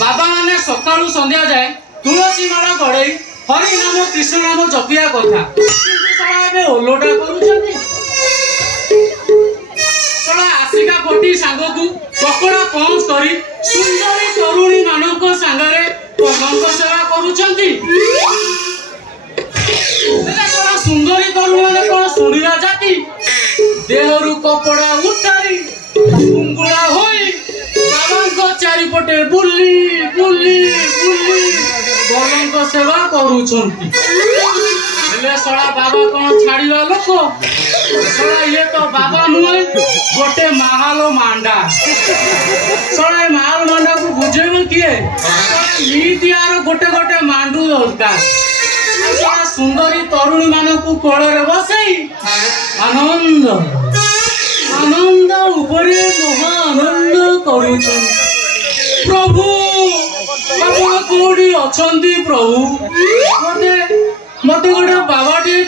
बाबा माने सकाळू संध्या जाए तुलसी माला गड़े हरि नाम कृष्ण नाम जपिया कथा ओलोटा करूछथि सला आसिका कोटी सांग को पकोड़ा पहुंच करी सुंदरी तरुणी मानक सांगरे पलंक सेवा करूछथि सला सुंदरी तरुणी माने कोन सुनिरा जाति देहरु कपड़ा उतारी गुंगुड़ा होई बाबा चारिपटे बुली बुली बुली पलंक सेवा करूछथि सला बाबा कौन छाड़िला लोक सला ये तो बाबा नुहे गोटे महालो मांडा सला महाल मांडा को बुझेब किए यार गोटे गोटे मांडू दरकार सला सुंदरी तरुणी मान को कोଳରେ बसई आनंद आनंद उपरे महा आनंद करूछन प्रभु आप कोडी अछंती प्रभु मते गोटे बाबा टे